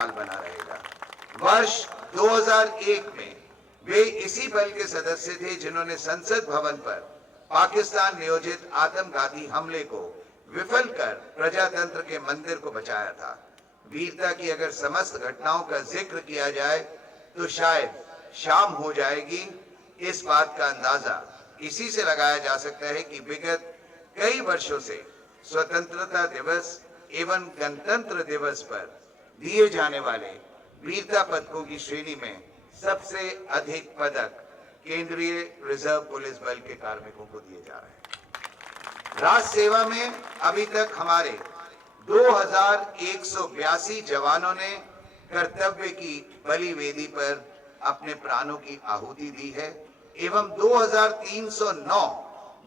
बना रहेगा। वर्ष 2001 में वे इसी बल के सदस्य थे जिन्होंने संसद भवन पर पाकिस्तान नियोजित आत्मघाती हमले को विफल कर प्रजातंत्र के मंदिर को बचाया था। वीरता की अगर समस्त घटनाओं का जिक्र किया जाए तो शायद शाम हो जाएगी। इस बात का अंदाजा इसी से लगाया जा सकता है कि विगत कई वर्षों से स्वतंत्रता दिवस एवं गणतंत्र दिवस पर दिए जाने वाले वीरता पदकों की श्रेणी में सबसे अधिक पदक केंद्रीय रिजर्व पुलिस बल के कार्मिकों को दिए जा रहे हैं। राष्ट्र सेवा में अभी तक हमारे 2182 जवानों ने कर्तव्य की बलि वेदी पर अपने प्राणों की आहुति दी है एवं 2309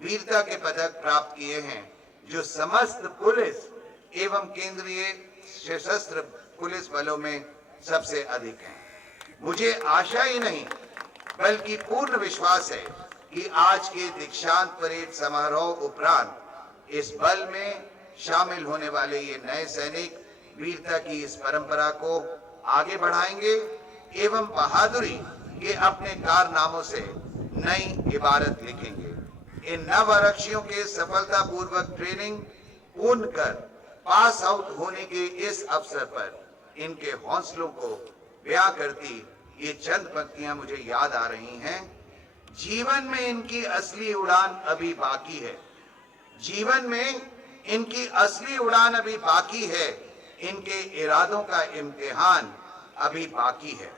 वीरता के पदक प्राप्त किए हैं, जो समस्त पुलिस एवं केंद्रीय सशस्त्र पुलिस बलों में सबसे अधिक हैं। मुझे आशा ही नहीं बल्कि पूर्ण विश्वास है कि आज के दीक्षांत परेड समारोह उपरांत इस बल में शामिल होने वाले ये नए सैनिक वीरता की इस परंपरा को आगे बढ़ाएंगे एवं बहादुरी के अपने कारनामों से नई इबारत लिखेंगे। इन नव आरक्षियों के सफलतापूर्वक ट्रेनिंग पूर्ण कर पास आउट होने के इस अवसर पर इनके हौसलों को ब्याह करती ये चंद पंक्तियां मुझे याद आ रही हैं। जीवन में इनकी असली उड़ान अभी बाकी है। जीवन में इनकी असली उड़ान अभी बाकी है। इनके इरादों का इम्तिहान अभी बाकी है।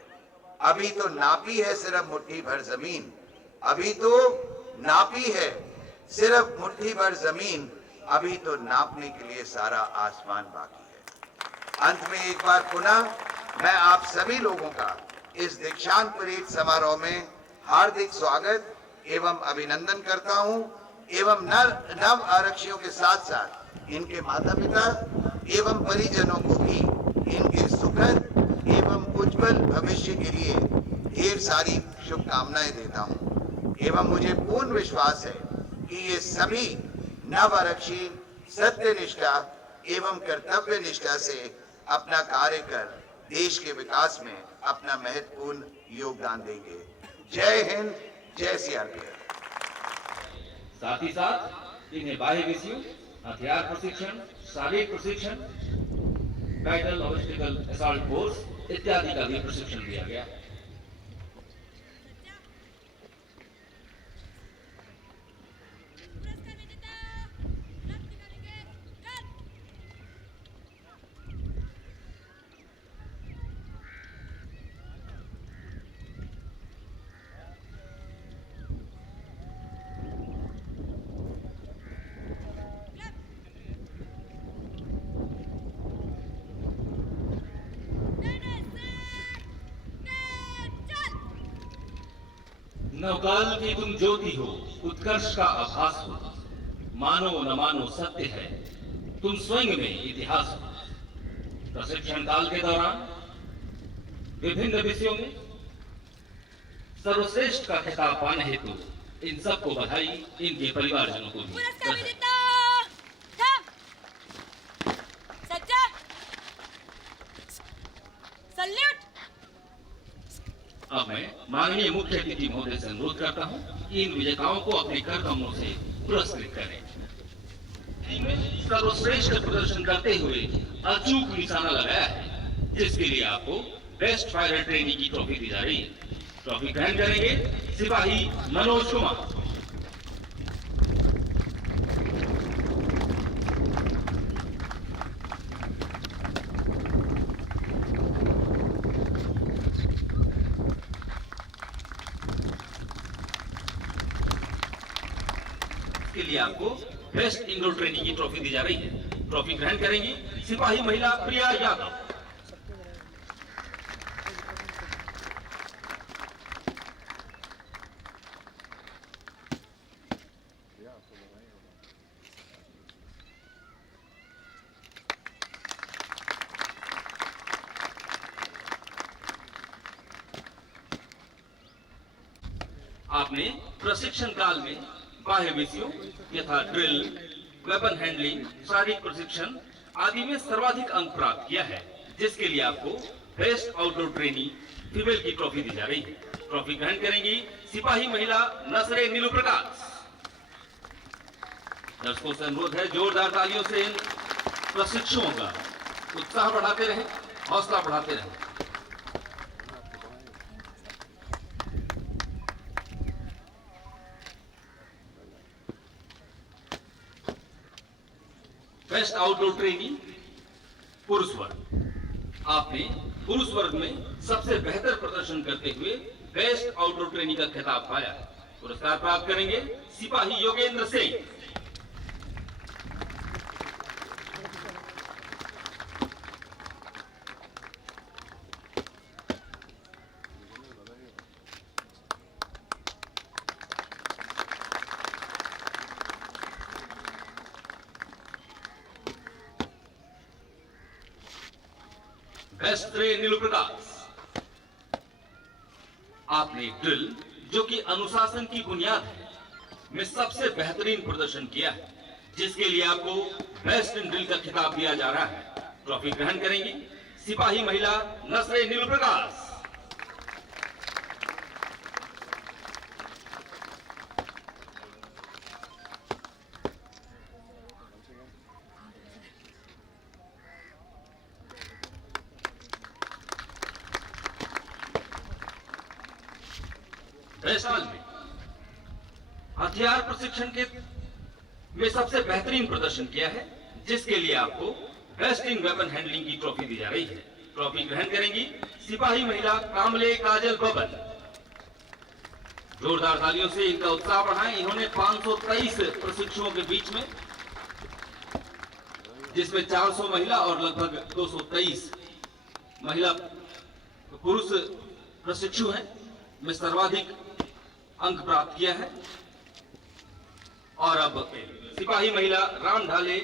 अभी तो नापी है सिर्फ मुट्ठी भर जमीन। अभी तो नापी है सिर्फ मुट्ठी भर जमीन। अभी तो नापने के लिए सारा आसमान बाकी है। अंत में एक बार पुनः मैं आप सभी लोगों का इस दीक्षांत परेड समारोह में हार्दिक स्वागत एवं अभिनंदन करता हूं एवं नव आरक्षियों के साथ साथ इनके माता पिता एवं परिजनों को भी इनके सुखद एवं उज्जवल भविष्य के लिए ढेर सारी शुभकामनाएं देता हूं एवं मुझे पूर्ण विश्वास है कि ये सभी नव आरक्षी सत्यनिष्ठा एवं कर्तव्य निष्ठा से अपना कार्य कर देश के विकास में अपना महत्वपूर्ण योगदान देंगे। जय हिंद, जय सीआरपीएफ। साथ ही साथ इन्हें बाह्य विषयों, हथियार प्रशिक्षण, शारीरिक प्रशिक्षण, बैटल ऑब्स्टिकल असॉल्ट फोर्स इत्यादि का भी प्रशिक्षण दिया गया। नवकाल की तुम ज्योति हो, उत्कर्ष का आभास हो, मानो न मानो सत्य है, तुम स्वयं में इतिहास हो। प्रशिक्षण काल के दौरान विभिन्न विषयों में सर्वश्रेष्ठ का खिताब पाने हेतु इन सबको बधाई, इनके परिवारजनों को भी बधाई। अब मैं माननीय मुख्य अतिथि महोदय से अनुरोध करता हूं कि इन विजेताओं को अपने कर कमलों से पुरस्कृत करें। सर्वश्रेष्ठ प्रदर्शन करते हुए अचूक निशाना लगाया है, जिसके लिए आपको बेस्ट फायरर ट्रेनिंग की ट्रॉफी दी जा रही है। ट्रॉफी ग्रहण करेंगे सिपाही मनोज कुमार। के लिए आपको बेस्ट इंडोर ट्रेनिंग की ट्रॉफी दी जा रही है। ट्रॉफी ग्रहण करेंगी सिपाही महिला प्रिया यादव। आपने प्रशिक्षण काल में बाह्य विषयों यथा ड्रिल, वेपन हैंडलिंग, शारीरिक प्रशिक्षण आदि में सर्वाधिक अंक प्राप्त किया है, जिसके लिए आपको बेस्ट आउटडोर ट्रेनी फीमेल की ट्रॉफी दी जा रही है। ट्रॉफी ग्रहण करेंगी सिपाही महिला नसरे नीलू प्रकाश। दर्शकों से अनुरोध है, जोरदार तालियों से इन प्रशिक्षुओं का उत्साह बढ़ाते रहें, हौसला बढ़ाते रहें। बेस्ट आउटडोर ट्रेनी पुरुष वर्ग। आपने पुरुष वर्ग में सबसे बेहतर प्रदर्शन करते हुए बेस्ट आउटडोर ट्रेनी का खिताब पाया है। पुरस्कार प्राप्त करेंगे सिपाही योगेंद्र सिंह। बेस्ट नीलू प्रकाश। आपने ड्रिल, जो कि अनुशासन की बुनियाद है, में सबसे बेहतरीन प्रदर्शन किया है, जिसके लिए आपको बेस्ट इन ड्रिल का खिताब दिया जा रहा है। ट्रॉफी ग्रहण करेंगी सिपाही महिला नसरे नीलू प्रकाश। साल में हथियार प्रशिक्षण के में सबसे बेहतरीन प्रदर्शन किया है, जिसके लिए आपको बेस्ट इन वेपन हैंडलिंग की ट्रॉफी दी जा रही है। ट्रॉफी ग्रहण करेंगी सिपाही महिला कामले काजल बबन। जोरदार तालियों से इनका उत्साह बढ़ाएं। इन्होंने 523 प्रशिक्षुओं के बीच में, जिसमें 400 महिला और लगभग 223 महिला पुरुष प्रशिक्षु हैं, में सर्वाधिक अंक प्राप्त किया है। और अब सिपाही महिला राम ढाले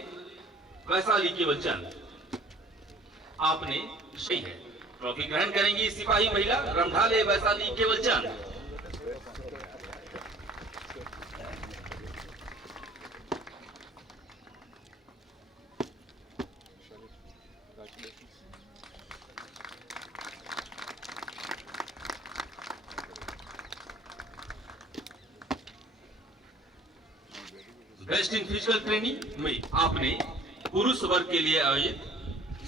वैशाली केवल चंद। आपने सही है। ट्रॉफी ग्रहण करेंगी सिपाही महिला रामढाले वैशाली केवल चंद। बेस्ट इन फिजिकल ट्रेनिंग में आपने पुरुष वर्ग के लिए आयोजित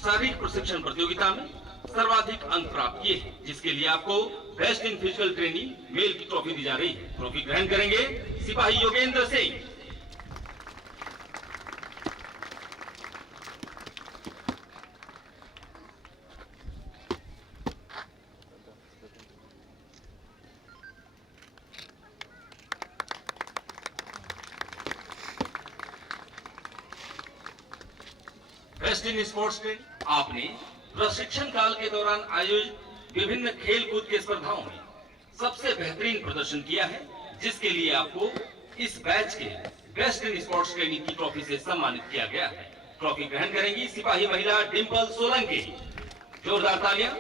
शारीरिक प्रशिक्षण प्रतियोगिता में सर्वाधिक अंक प्राप्त किए हैं, जिसके लिए आपको best in physical training male की ट्रॉफी दी जा रही है। ट्रॉफी ग्रहण करेंगे सिपाही Yogendra Singh. Best in sports training आपने प्रशिक्षण काल के दौरान आयोजित विभिन्न खेल कूद के स्पर्धाओं में सबसे बेहतरीन प्रदर्शन किया है, जिसके लिए आपको इस बैच के बेस्ट इन स्पोर्ट्स ट्रेनिंग की ट्रॉफी से सम्मानित किया गया है। ट्रॉफी ग्रहण करेंगी सिपाही महिला डिंपल सोलंकी। जोरदार तालियां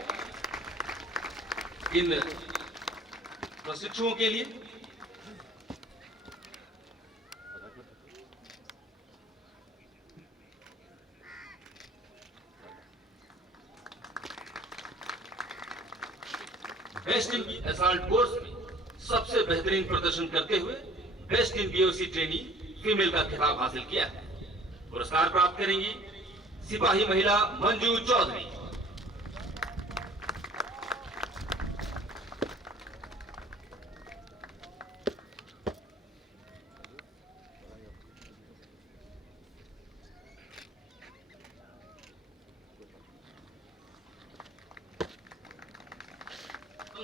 इन प्रशिक्षुओं के लिए। बेस्ट इन असॉल्ट कोर्स में सबसे बेहतरीन प्रदर्शन करते हुए best in BOC training female का खिताब हासिल किया है। पुरस्कार प्राप्त करेंगी सिपाही महिला मंजू चौधरी।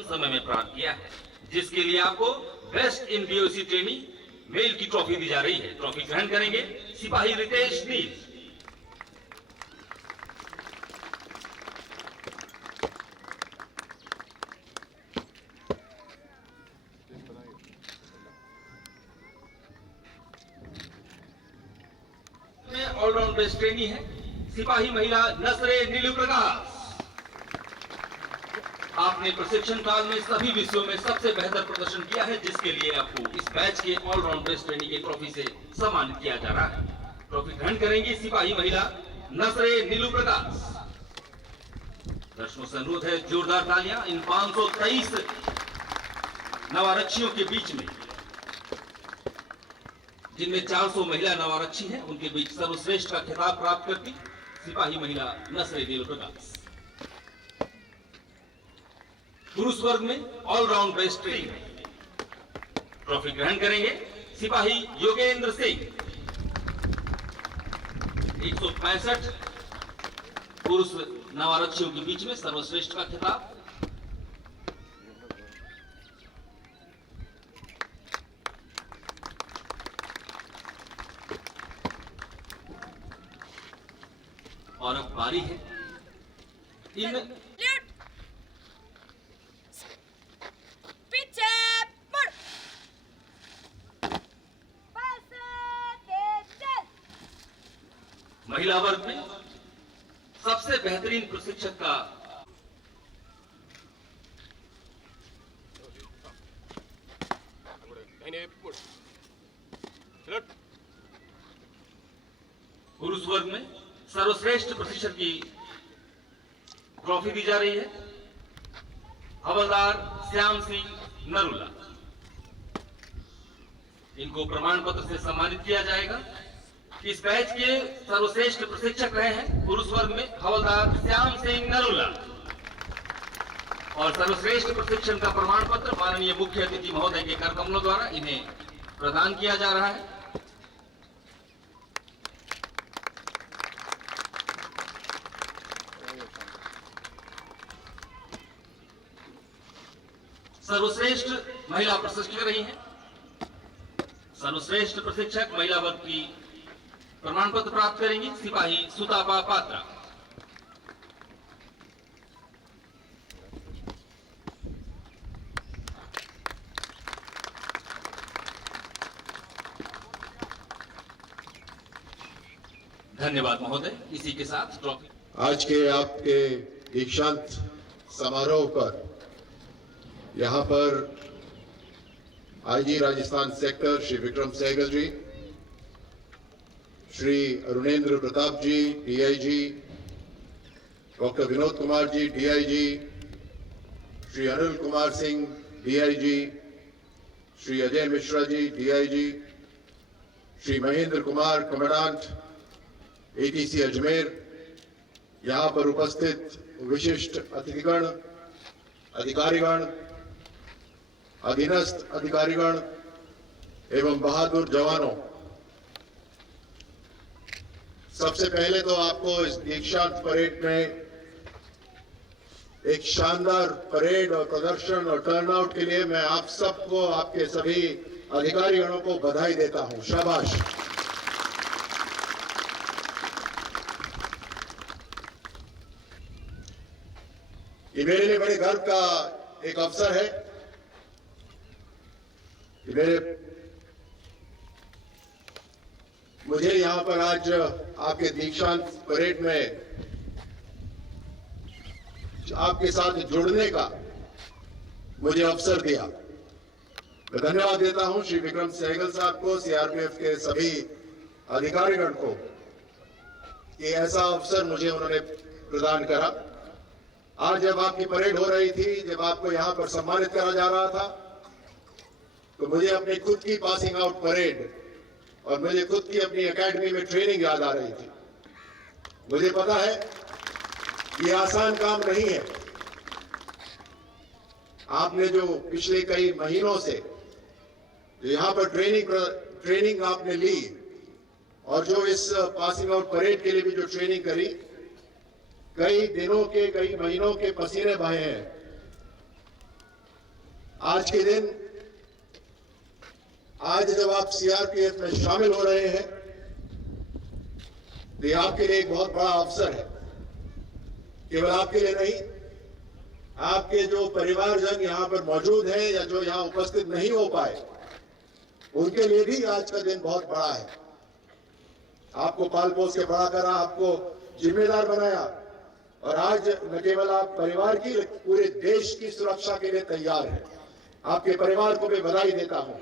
समय में प्राप्त किया है, जिसके लिए आपको best in BOC training male की ट्रॉफी दी जा रही है। ट्रॉफी ग्रहण करेंगे सिपाही Ritesh Neel. Allround best trainee है सिपाही महिला नसरे नीलू प्रकाश। आपने प्रशिक्षण काल में सभी विषयों में सबसे बेहतर प्रदर्शन किया है, जिसके लिए आपको इस बैच के ऑलराउंड बेस्ट ट्रेनिंग की ट्रॉफी से सम्मानित किया जा रहा है। ट्रॉफी ग्रहण करेंगी सिपाही महिला नसरे नीलू प्रकाश। दर्शकों से अनुरोध है जोरदार तालियां इन 523 नवारक्षियों के बीच में, जिनमें 400 महिला नवारक्षी हैं, उनके बीच सर्वश्रेष्ठ का खिताब प्राप्त करती सिपाही महिला नसरे दिल प्रकाश। पुरुष वर्ग में ऑलराउंड बेस्ट ट्रेनिंग ट्रॉफी ग्रहण करेंगे सिपाही योगेंद्र सिंह। 165 पुरुष नवारक्षियों के बीच में सर्वश्रेष्ठ का खिताब। और अब बारी है इन पीछे मुड़। चल। महिला वर्ग में सबसे बेहतरीन प्रशिक्षक का पुरुष वर्ग में सर्वश्रेष्ठ प्रशिक्षक की ट्रॉफी दी जा रही है हवलदार श्याम सिंह नरूला। इनको प्रमाण पत्र से सम्मानित किया जाएगा। इस बैच के सर्वश्रेष्ठ प्रशिक्षक रहे हैं पुरुष वर्ग में हवलदार श्याम सिंह नरूला। और सर्वश्रेष्ठ प्रशिक्षण का प्रमाण पत्र माननीय मुख्य अतिथि महोदय के कर कमलों द्वारा इन्हें प्रदान किया जा रहा है। सर्वश्रेष्ठ महिला प्रशिक्षक रही हैं। सर्वश्रेष्ठ प्रशिक्षक महिला वर्ग की प्रमाण पत्र प्राप्त करेंगी सिपाही सुतापा पात्रा। धन्यवाद महोदय। इसी के साथ ट्रॉफी आज के आपके दीक्षांत समारोह पर यहाँ पर IG Rajasthan sector Shri Vikram Sehgal ji, Shri Arunendra Pratap ji DIG, doctor Vinod Kumar ji DIG, Shri Anil Kumar Singh DIG, Shri Ajay Mishra ji DIG, Shri Mahendra Kumar commandant ATC Ajmer, यहाँ पर उपस्थित विशिष्ट अतिथिगण, अधिकारीगण, अधीनस्थ अधिकारीगण एवं बहादुर जवानों, सबसे पहले तो आपको इस दीक्षांत परेड में एक शानदार परेड और प्रदर्शन और टर्नआउट के लिए मैं आप सबको, आपके सभी अधिकारीगणों को बधाई देता हूं। शाबाश। ये मेरे लिए बड़े गर्व का एक अवसर है। मुझे यहां पर आज आपके दीक्षांत परेड में आपके साथ जुड़ने का मुझे अवसर दिया। मैं धन्यवाद देता हूं श्री विक्रम सहगल साहब को, सीआरपीएफ के सभी अधिकारीगण को, कि ऐसा अवसर मुझे उन्होंने प्रदान करा। आज जब आपकी परेड हो रही थी, जब आपको यहां पर सम्मानित करा जा रहा था, तो मुझे अपनी खुद की पासिंग आउट परेड और मुझे खुद की अपनी एकेडमी में ट्रेनिंग याद आ रही थी। मुझे पता है ये आसान काम नहीं है। आपने जो पिछले कई महीनों से जो यहाँ पर ट्रेनिंग आपने ली और जो इस पासिंग आउट परेड के लिए भी जो ट्रेनिंग करी, कई दिनों के, कई महीनों के पसीने बहे हैं। आज के दिन, आज जब आप सीआरपीएफ में शामिल हो रहे हैं, तो ये आपके लिए एक बहुत बड़ा अवसर है। केवल आपके लिए नहीं, आपके जो परिवारजन यहाँ पर मौजूद हैं या जो यहाँ उपस्थित नहीं हो पाए, उनके लिए भी आज का दिन बहुत बड़ा है। आपको पाल पोस के बड़ा करा, आपको जिम्मेदार बनाया, और आज न केवल आप परिवार की, पूरे देश की सुरक्षा के लिए तैयार हैं। आपके परिवार को मैं बधाई देता हूं।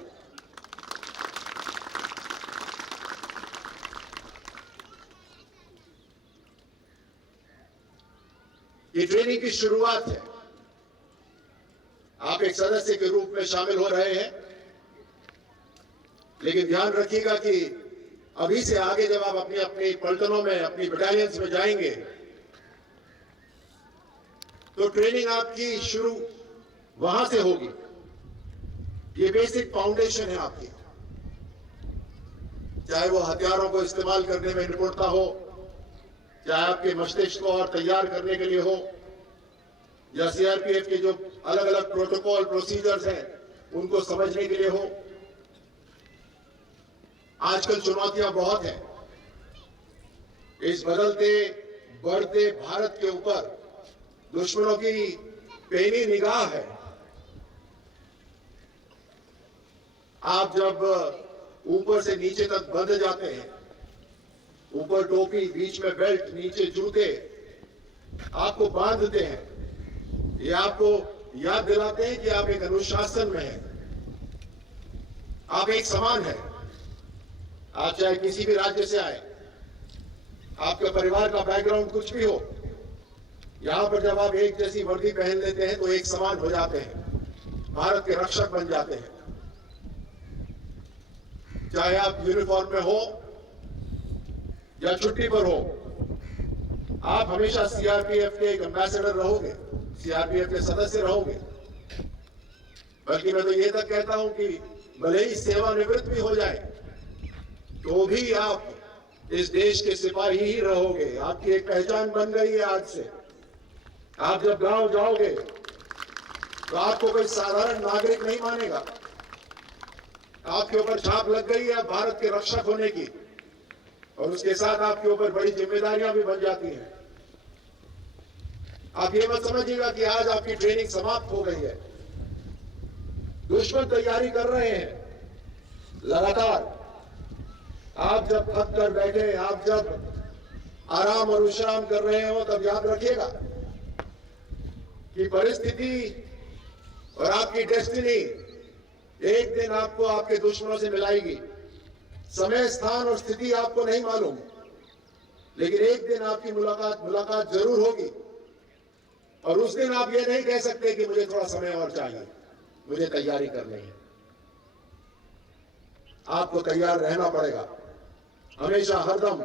ये ट्रेनिंग की शुरुआत है। आप एक सदस्य के रूप में शामिल हो रहे हैं, लेकिन ध्यान रखिएगा कि अभी से आगे जब आप अपनी अपनी पलटनों में, अपनी बटालियंस में जाएंगे, तो ट्रेनिंग आपकी शुरू वहां से होगी। ये बेसिक फाउंडेशन है आपकी, चाहे वो हथियारों को इस्तेमाल करने में निपुणता हो, चाहे आपके मस्तिष्क को और तैयार करने के लिए हो, या सीआरपीएफ के जो अलग अलग प्रोटोकॉल प्रोसीजर्स हैं उनको समझने के लिए हो। आजकल चुनौतियां बहुत हैं। इस बदलते बढ़ते भारत के ऊपर दुश्मनों की पैनी निगाह है। आप जब ऊपर से नीचे तक बंध जाते हैं, ऊपर टोपी, बीच में बेल्ट, नीचे जूते, आपको बांधते हैं, ये आपको याद दिलाते हैं कि आप एक अनुशासन में हैं, आप एक समान हैं। आप चाहे किसी भी राज्य से आए, आपके परिवार का बैकग्राउंड कुछ भी हो, यहां पर जब आप एक जैसी वर्दी पहन लेते हैं तो एक समान हो जाते हैं, भारत के रक्षक बन जाते हैं। चाहे आप यूनिफॉर्म में हो या छुट्टी पर हो, आप हमेशा सीआरपीएफ के एक एम्बेसडर रहोगे, सीआरपीएफ के सदस्य रहोगे। बल्कि मैं तो ये तक कहता हूं कि भले ही सेवानिवृत्त भी हो जाए तो भी आप इस देश के सिपाही ही रहोगे। आपकी एक पहचान बन गई है आज से। आप जब गांव जाओगे तो आपको कोई साधारण नागरिक नहीं मानेगा। आपके ऊपर छाप लग गई है आप भारत के रक्षक होने की, और उसके साथ आपके ऊपर बड़ी जिम्मेदारियां भी बन जाती हैं। आप ये मत समझिएगा कि आज आपकी ट्रेनिंग समाप्त हो गई है। दुश्मन तैयारी कर रहे हैं लगातार। आप जब थक कर बैठे, आप जब आराम और विश्राम कर रहे हो, तब याद रखिएगा कि परिस्थिति और आपकी डेस्टिनी एक दिन आपको आपके दुश्मनों से मिलाएगी। समय, स्थान और स्थिति आपको नहीं मालूम, लेकिन एक दिन आपकी मुलाकात जरूर होगी। और उस दिन आप ये नहीं कह सकते कि मुझे थोड़ा समय और चाहिए, मुझे तैयारी करनी है। आपको तैयार रहना पड़ेगा हमेशा, हरदम।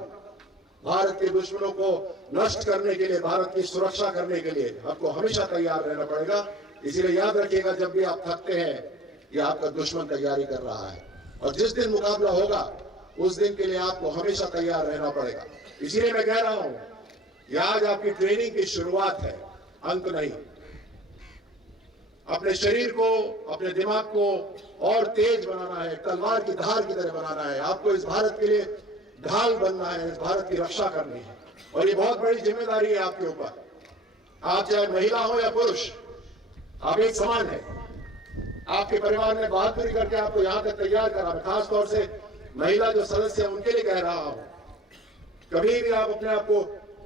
भारत के दुश्मनों को नष्ट करने के लिए, भारत की सुरक्षा करने के लिए आपको हमेशा तैयार रहना पड़ेगा। इसीलिए याद रखिएगा, जब भी आप थकते हैं, ये आपका दुश्मन तैयारी कर रहा है, और जिस दिन मुकाबला होगा उस दिन के लिए आपको हमेशा तैयार रहना पड़ेगा। इसीलिए मैं कह रहा हूं, ये आज आपकी ट्रेनिंग की शुरुआत है, अंत नहीं। अपने शरीर को, अपने दिमाग को और तेज बनाना है, तलवार की धार की तरह बनाना है। आपको इस भारत के लिए ढाल बनना है, इस भारत की रक्षा करनी है, और ये बहुत बड़ी जिम्मेदारी है आपके ऊपर। आप चाहे महिला हो या पुरुष, आप एक समान है। आपके परिवार ने बहादुरी करके आपको यहां तक तैयार करा। खास तौर से महिला जो सदस्य है उनके लिए कह रहा हूं, कभी भी आप अपने आप को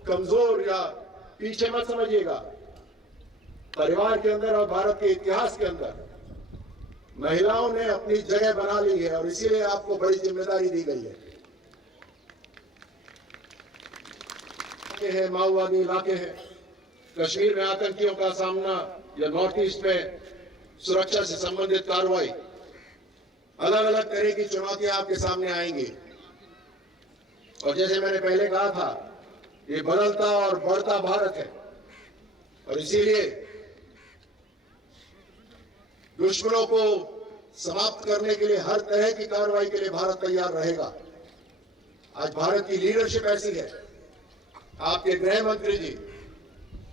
कमजोर या पीछे मत समझिएगा। परिवार के अंदर और भारत के इतिहास के अंदर महिलाओं ने अपनी जगह बना ली है, और इसीलिए आपको बड़ी जिम्मेदारी दी गई है। माओवादी इलाके हैं, कश्मीर में आतंकियों का सामना, या नॉर्थ ईस्ट में सुरक्षा से संबंधित कार्रवाई, अलग अलग तरह की चुनौतियां आपके सामने आएंगी। और जैसे मैंने पहले कहा था, ये बदलता और बढ़ता भारत है, और इसीलिए दुश्मनों को समाप्त करने के लिए, हर तरह की कार्रवाई के लिए भारत तैयार रहेगा। आज भारत की लीडरशिप ऐसी है, आपके गृह मंत्री जी,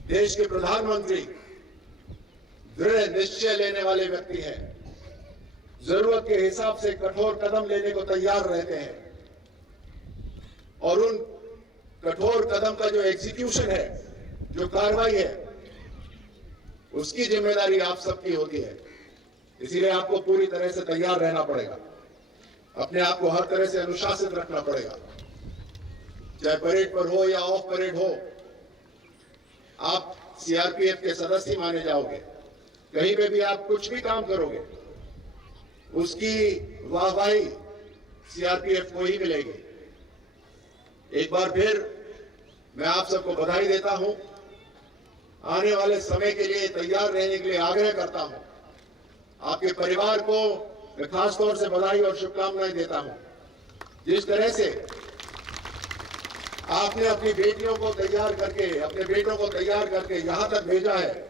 देश के प्रधानमंत्री दृढ़ निश्चय लेने वाले व्यक्ति हैं, जरूरत के हिसाब से कठोर कदम लेने को तैयार रहते हैं, और उन कठोर कदम का जो एग्जीक्यूशन है, जो कार्रवाई है, उसकी जिम्मेदारी आप सबकी होती है। इसीलिए आपको पूरी तरह से तैयार रहना पड़ेगा, अपने आप को हर तरह से अनुशासित रखना पड़ेगा। चाहे परेड पर हो या ऑफ परेड हो, आप सीआरपीएफ के सदस्य माने जाओगे। कहीं पे भी आप कुछ भी काम करोगे, उसकी वाहवाही सीआरपीएफ को ही मिलेगी। एक बार फिर मैं आप सबको बधाई देता हूं। आने वाले समय के लिए तैयार रहने के लिए आग्रह करता हूं। आपके परिवार को मैं खास तौर से बधाई और शुभकामनाएं देता हूं। जिस तरह से आपने अपनी बेटियों को तैयार करके, अपने बेटों को तैयार करके यहां तक भेजा है,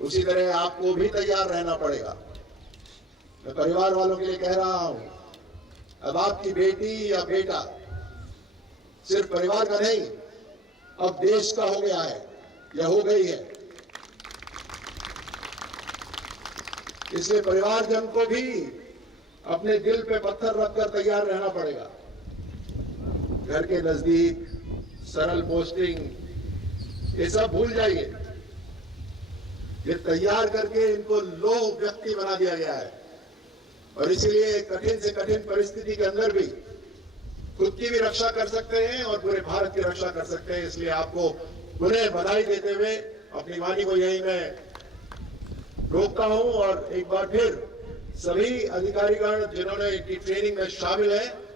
उसी तरह आपको भी तैयार रहना पड़ेगा। मैं परिवार वालों के लिए कह रहा हूं, अब आपकी बेटी या बेटा सिर्फ परिवार का नहीं, अब देश का हो गया है या हो गई है। इसलिए परिवारजन को भी अपने दिल पे पत्थर रखकर तैयार रहना पड़ेगा। घर के नजदीक सरल पोस्टिंग, ये सब भूल जाइए। ये तैयार करके इनको लोभ व्यक्ति बना दिया गया है, और इसीलिए कठिन से कठिन परिस्थिति के अंदर भी खुद की भी रक्षा कर सकते हैं और पूरे भारत की रक्षा कर सकते हैं। इसलिए आपको पुनः बधाई देते हुए अपनी वाणी को यही मैं रोकता हूं, और एक बार फिर सभी अधिकारीगण जिन्होंने इनकी ट्रेनिंग में शामिल हैं,